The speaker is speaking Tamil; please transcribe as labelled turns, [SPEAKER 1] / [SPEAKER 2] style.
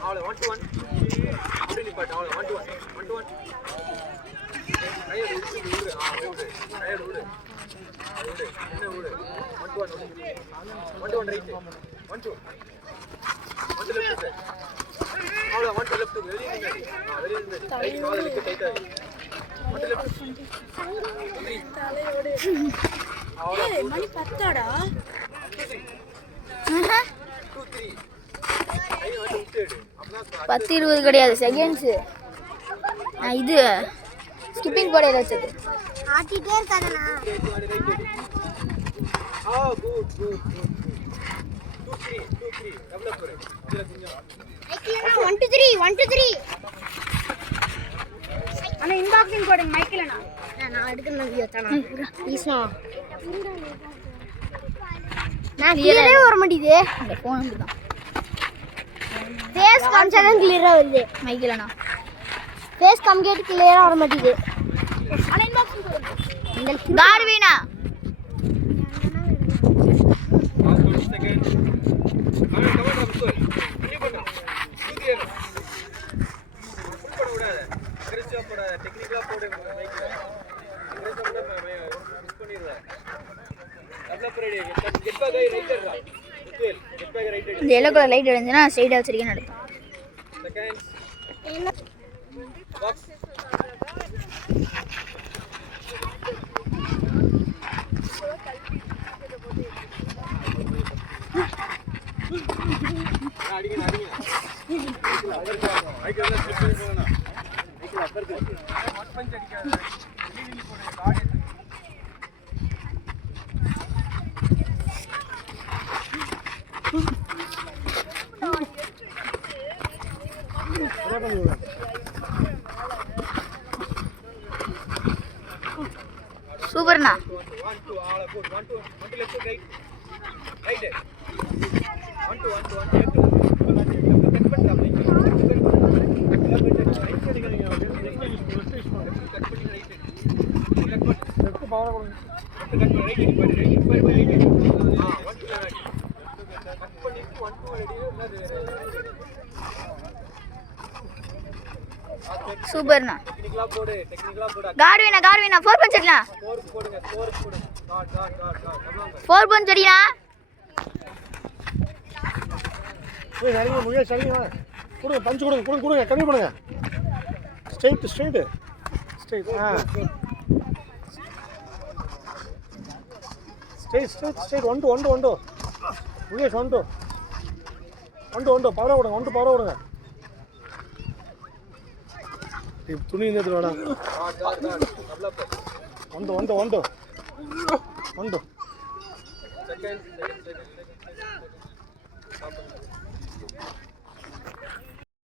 [SPEAKER 1] அவ்வளோ ஒன் டு ஒன் அப்படி நிப்பாட்டு அவ்வளோ one two one one two one கையோட விடு விடு ஆ விடு கையோட விடு விடு என்ன விடு one two one one two one right one two one two left
[SPEAKER 2] மணி பத்தாடா பத்து இருபது கிடையாது செகண்ட்ஸு இது. ஸ்கிப்பிங் போட ஏதாச்சும்.
[SPEAKER 3] ஆட்டிட்டே இருக்காதண்ணா.
[SPEAKER 1] ஆ குட் குட் குட் 2 3 2 3 எவ்வளவு போறே இதுல கொஞ்சம்.
[SPEAKER 3] 1 2 3 1 2 3
[SPEAKER 2] அண்ணா இன்பாக்ஸிங் போடுங்க மைக்கில் நான்
[SPEAKER 3] நான் எடுக்கிற வீடியோ நான் வர மாட்டேங்குது.
[SPEAKER 2] அந்த ஃபோன் தான்
[SPEAKER 3] ஃபேஸ் காமிச்சா தான் கிளியராக வருது.
[SPEAKER 2] மைக்கில் நான்
[SPEAKER 3] ஃபேஸ் காமிக்கிட்டு கிளியராக வர மாட்டேங்குது.
[SPEAKER 2] அண்ணா இன்பாக்ஸிங் போடுங்க.
[SPEAKER 1] டார்வினா back, right எடு.
[SPEAKER 2] இந்த எல்லோ கலர் லைட் இருந்துச்சுன்னா ஸ்ட்ரைட்டாக வச்சிருக்கேன் நடக்கும்.
[SPEAKER 1] அடிங்க. மைக்கு எல்லாம் slip பண்ணி போகணும். மைக்கில் upper ஒன் பஞ்ச்
[SPEAKER 2] சூப்பர்ண்ணா
[SPEAKER 1] Technical ஆ போடு. Technical ஆ போடு.
[SPEAKER 2] ஃபோர் பஞ்ச் அடிக்கலாம்
[SPEAKER 1] Score க்கு போடுங்க. Score க்கு
[SPEAKER 2] ஃபோர் பஞ்ச்
[SPEAKER 4] அடிக்கலாம் சரிங்க முயல் சரிங்க கொடுங்க பஞ்சு கொடுங்க கொடுங்க கொடுங்க கம்மி பண்ணுங்க ஸ்ட்ரைட் ஸ்ட்ரைட்டு ஸ்ட்ரைட் ஆ ಸ್ಟೇಟ್ ಸ್ಟೇಟ್ ಸ್ಟೇಟ್ ಒಂಟು ಒಂಟು ಒಂಟು ಮುಖೇಶ್ ಒಂಟು ಒಂಟು ಒಂಟು பவர விடுங்க ஒன்று பவர விடுங்க. துணி இருந்தது வேணாம் ஒன்று ஒன்று ஒன்று. ஒன்று.
[SPEAKER 1] Second second second